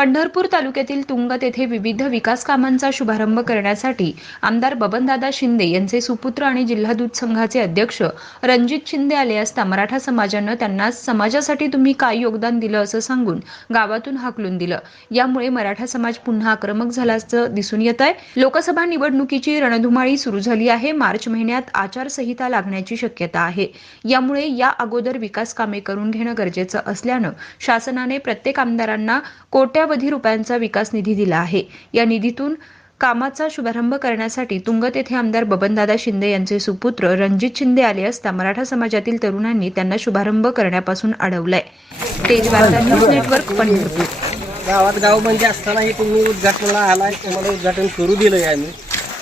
पंढरपूर तालुक्यातील तुंगत येथे विविध विकास कामांचा शुभारंभ करण्यासाठी आमदार बबनदादा शिंदे यांचे सुपुत्र आणि जिल्हा दूध संघाचे अध्यक्ष रणजित शिंदे आले असता मराठा समाजानं त्यांना समाजासाठी तुम्ही काय योगदान दिलं असं सांगून गावातून हाकलून दिलं. यामुळे मराठा समाज पुन्हा आक्रमक झाल्याचं दिसून येत आहे. लोकसभा निवडणुकीची रणधुमाळी सुरू झाली आहे. मार्च महिन्यात आचारसंहिता लागण्याची शक्यता आहे. यामुळे या अगोदर विकास कामे करून घेणं गरजेचं असल्यानं शासनाने प्रत्येक आमदारांना कोट्या कोट्यावधी रुपयांचा विकास निधी दिला आहे. या निधीतून कामाचा शुभारंभ करण्यासाठी तुंगत येथे आमदार बबनदादा शिंदे यांचे सुपुत्र रणजित शिंदे आले असता मराठा समाजातील तरुणांनी त्यांना शुभारंभ करण्यापासून अडवलाय. तेज न्यूज नेटवर्क पंढरपूर. गावात गाव म्हणजे असताना हे तुम्ही उद्घाटनाला आलाय तुम्हाला उद्घाटन करू दिलंय आम्ही.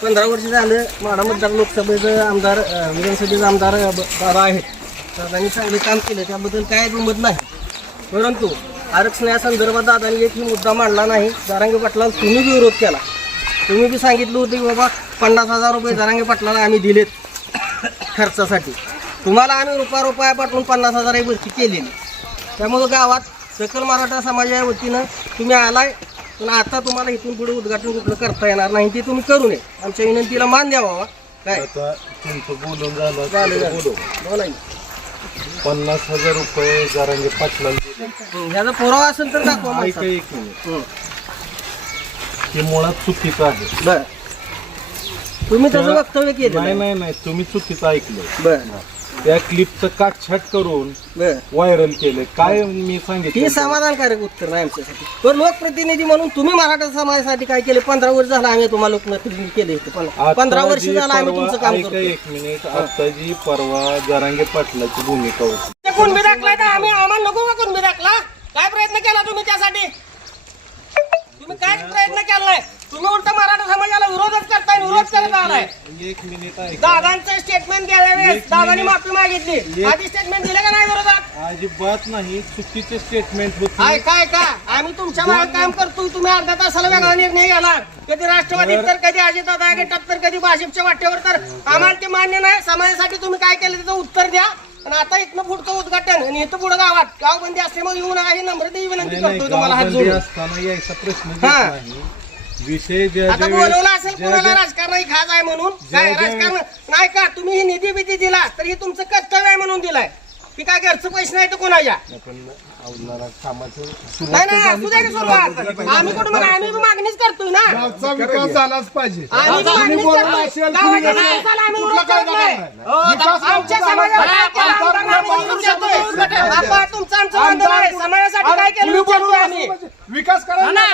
पंधरा वर्ष झालं माडा मतदार लोकसभेचं आमदार विधानसभेचे आमदार बाबा आहेत. त्यांनी चांगले काम केलं त्याबद्दल काय दुमत नाही. परंतु आरक्षणासंदर्भात दादांनी एकही मुद्दा मांडला नाही. जारांगे पाटलाला तुम्ही बी विरोध केला. तुम्ही बी सांगितलं होतं की बाबा पन्नास हजार रुपये जारांगे पाटलाला आम्ही दिलेत खर्चासाठी. तुम्हाला आम्ही रुपया रुपया पाठवून पन्नास हजार भरती केलेली. त्यामुळं गावात सकल मराठा समाजाच्या वतीनं तुम्ही आलाय पण आता तुम्हाला इथून पुढे उद्घाटन कुठलं करता येणार नाही ते तुम्ही करू नये. आमच्या विनंतीला मान द्यावा बाबा. काय? आता तुमचं बोलून झालं. बोलू बोला. पन्नास हजार रुपये जारांगे पाटलाला ह्याचा पुरावा असेल तर दाखवा ऐका माणसाला. एक मिनिट. हं, हे मुळात चुकीचं आहे. बरं. तुम्ही त्याचं वक्तव्य केलं नाही नाही नाही तुम्ही चुकीचं ऐकलं. बरं. त्या क्लिपचं काटछाट करून बरं. व्हायरल केलं. काय मी हे सांगितलं समाधानकारक उत्तर नाही आमच्यासाठी. तर लोकप्रतिनिधी म्हणून तुम्ही मराठा समाजासाठी काय केले? पंधरा वर्ष झालं आम्ही तुम्हाला लोकप्रतिनिधी केले इथे पण आता पंधरा वर्ष जी झालं आम्ही परवा- तुमचं काम ऐका करतो एक मिनिट. आता जी परवा जारांगे पाटलाची भूमिका होती. कुणबी दाखलाय तर आम्ही आम्हाला नको का कुणबी दाखला काय प्रयत्न केला तुम्ही त्यासाठी? तुम्ही काय प्रयत्न केलाय. तुम्ही उलट मराठा समाजाला विरोधच करताय विरोध करत आलाय. एक मिनिट ऐका दादांचं स्टेटमेंट द्यावेळेस दादांनी माफी मागितली. आधी स्टेटमेंट दिलं का नाही विरोधात? अजिबात नाही. चुकीचे स्टेटमेंट होते. काय काय का आम्ही तुमच्या मागे काम करतोय. तुम्ही अर्धा तासाला वेगळा निर्णय घ्याला कधी राष्ट्रवादीत तर कधी अजितदादा गटात तर कधी भाजपच्या वाटेवर तर. आम्हाला ते मान्य नाही. समाजासाठी तुम्ही काय केलं त्याचं उत्तर द्या. आणि आता इथनं पुढचं उद्घाटन आणि इथं पुढं गावात. गावबंदी असल्यामुळे येऊन आहे नम्रते विनंती नाही, नाही, करतोय तुम्हाला हात गावबंदी जोडून. असताना यायचा प्रश्न येत हा. नाही. विषय ज्या आता ज्या बोलवलं असेल ज्या- कुणाला ज्या- राजकारणाची खाज आहे म्हणून. काय ज्या- राजकारण नाही का? तुम्ही ही निधी बिधी दिला तर हे तुमचं कर्तव्य आहे म्हणून दिलाय. की काय घरचं पैसे नाही तर कोणाच्या? सुरुवात नाही असू की सुरुवात आम्ही कुठं मग आम्ही बी मागणीच करतोय ना गावचा विकास झालाच पाहिजे आम्ही बी मागणीच करतोय गावाच्या विकासाला आम्ही विरोध करत नाही. आमच्या समाजाला काय केलं आमदारांना आम्ही निवडून देतोय. आपण तुमचं आमचं बंधन आहे समाजासाठी काय केलं विचारतोय आम्ही विकास करा शकत नाही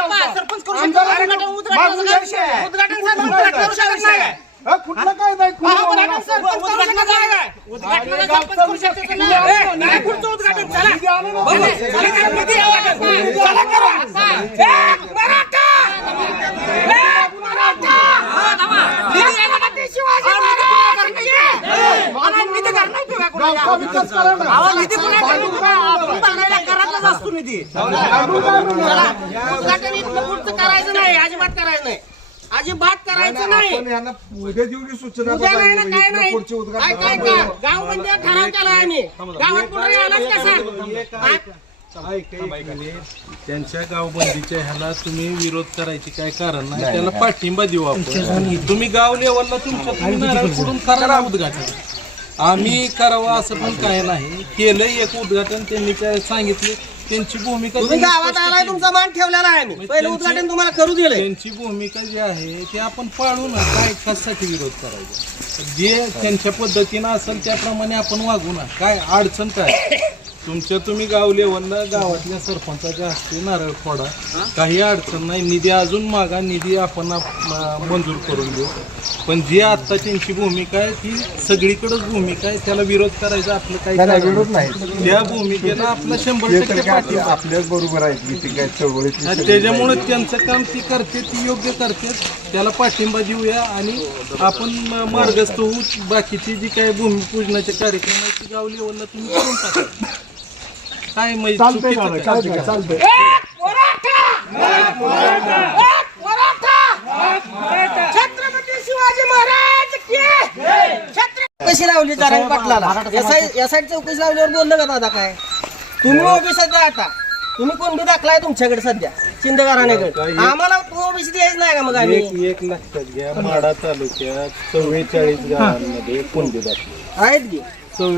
कुठलं काय नाही हा, उद्घाटन सरपंच करू शकत नाही काय? सरपंच नाही. उद्घाटन करू. एक करायचं नाही अजिबात करायचं नाही अजिबात करायचं नाही आपण यांना उद्या देऊ की सूचना उद्या नाही ना बदलली. काय नाही. पुढचे काय काय उद्घाटन गाव म्हणजे ठराव केला आम्ही. गावात कुठे आलाच कसा. त्यांच्या गावबंदीच्या ह्याला तुम्ही विरोध करायचे काय कारण नाही? त्याला पाठिंबा देऊ आपण. तुम्ही गाव लेवलला तुमच्या तुम्ही नारळ फोडून करा ना उद्घाटन. आम्ही करावं असं पण काय नाही. केलं एक उद्घाटन त्यांनी काय सांगितले? त्यांची भूमिका तुम्ही गावात स्पष्ट आलाय केली. तुमचा मान ठेवलेला आहे आम्ही पहिलं त्यांची- उद्घाटन तुम्हाला करू दिलंय. त्यांची भूमिका जी आहे ते आपण पाळू ना काय कशासाठी विरोध करायचा. जे त्यांच्या पद्धतीनं असेल त्याप्रमाणे आपण वागू ना. काय अडचण काय? तुमच्या तुम्ही गाव लेवलला गावातल्या सरपंचाच्या हस्ते नारळ फोडा काही अडचण नाही. निधी अजून मागा निधी आपण मंजूर करून देऊ पण जी आता त्यांची भूमिका आहे ती सगळीकडेच भूमिका आहे. त्याला विरोध करायचा आपलं काही कारण विरोध नाही. त्या भूमिकेला आपला शंभर ते टक्के काय पाठिंबा. आपल्याच बरोबर आहे. की ते काय आणि त्याच्यामुळे त्यांचं काम ती करते ती योग्य करते. त्याला पाठिंबा देऊया आणि आपण म- मार्गस्थ होऊ बाकीची जी काही भूमिपूजनाचे कार्यक्रम आहेत ती गाव लेवलला तुम्ही करून टाका. काय म्हणजे चालतंय चुकीचं दादा, काय? चालतंय चालतंय. छत्रपती शिवाजी महाराज की! छत्र- कशी लावली तारांग पाटलाला. या साईड चौकशी लावल्यावर बोललं का दादा काय? तुम्ही ओबीसी आता. तुम्ही कोण बी दाखलाय तुमच्याकडे सध्या शिंदे घराण्याकडे आम्हाला ओबीसी द्यायच नाही का मग आम्ही? एक एक लक्षात घ्या. माडा तालुक्यात चव्वेचाळीस गावांमध्ये कोणते दाखले. आहेत की?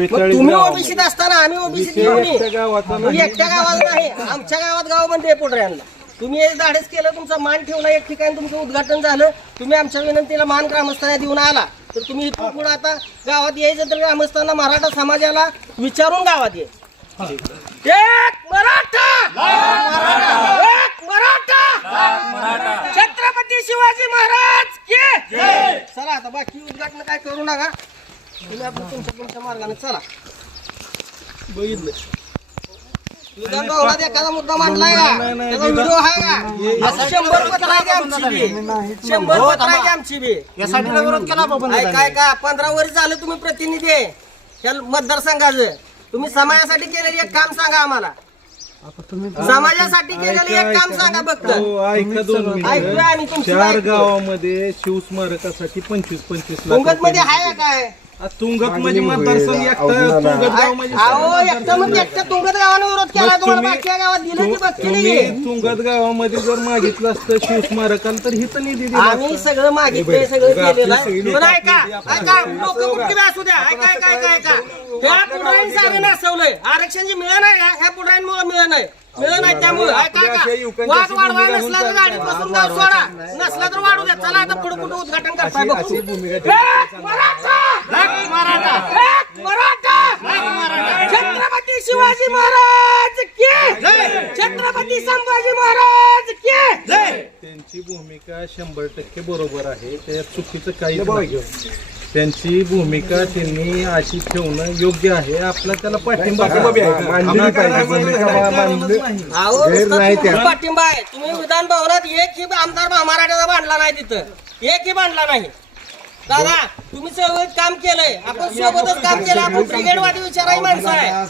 मग तुम्ही. ओबीसीत असताना आम्ही ओबीसीत एकट्या गावात नाही. आमच्या गावात गाव म्हणते पोटऱ्यांना. तुम्ही हे धाडस केलं तुमचा मान ठेवला एक ठिकाणी तुमचं उद्घाटन झालं. तुम्ही आमच्या विनंतीला मान ग्रामस्थांना देऊन आला. तर तुम्ही इथून पुढे आता गावात यायचं तर ग्रामस्थांना मराठा समाजाला विचारून गावात ये. एक मराठा! एक मराठा! छत्रपती शिवाजी महाराज की! चला आता बाकी उद्घाटन काय करू नका. तुम्ही आपलं तुमच्या तुमच्या मार्गाने चला. बघितलं. विधान भवनात एखादा मुद्दा मांडलाय का? त्याचा व्हिडिओ आहे का? असं शंभर पत्र आहे की आमची बी? शंभर पत्र आहे की आमची बी? यासाठी विरोध केला बाबा काय काय का पंधरा वर्ष झालं तुम्ही प्रतिनिधी आहे. त्या मतदारसंघाचं. तुम्ही समाजासाठी केलेली एक काम सांगा आम्हाला. समाजासाठी केलेलं एक काम सांगा फक्त. हो, ऐका दोन ऐकूया आम्ही तुमची चार. गावामध्ये शिवस्मारकासाठी पंचवीस पंचवीस लाखमध्ये आहे का काय? तुंगत म्हणजे मतदारसंघ एकटा तुंगत गाव म्हणजे अहो एकटं एकटं तुंगत गावाने विरोध केला मग तुम्हाला तुम्ही- बाकी गावात दिलं की तुम्ही तुंगत गावामध्ये जर मागितलं असतं शिवस्मारकाला तर हिथं निधी दिला आम्ही सगळं मागितलंय सगळं केलेलं आहे. पण ऐका ऐका लोक कुठली असू द्या. ऐका ऐका ऐका. ऐका ह्या पुढाईन सारे नासवलंय. आरक्षण जे मिळलं नाही का ह्या पुढाईंमुळे मिळलं नाही मिळलं नाही त्यामुळे. ऐका ऐका. वाद वाढवाय नसला तर गाडीत बसून गाव सोडा. नसला तर वाढू द्या. चला आता पुढे कुठे उद्घाटन करताय बघू. एक मराठा. एक मराठा! छत्रपती शिवाजी महाराज की? छत्रपती संभाजी महाराज की? त्यांची भूमिका शंभर टक्के बरोबर आहे. त्यात चुकीचं नाही. त्यांची भूमिका त्यांनी अशी ठेवणं योग्य आहे. आपला त्याला पाठिंबा मांडली पाहिजे. त्या. पाठिंबा आहे. तुम्ही विधान भवनात एक ही आमदार मराठ्याचा बांधला नाही तिथं. एक ही बांधला नाही. दादा तुम्ही सोबत काम केलंय. आपण सोबतच काम केलं. आपण ब्रिगेडवादी विचाराही माणसं आहे.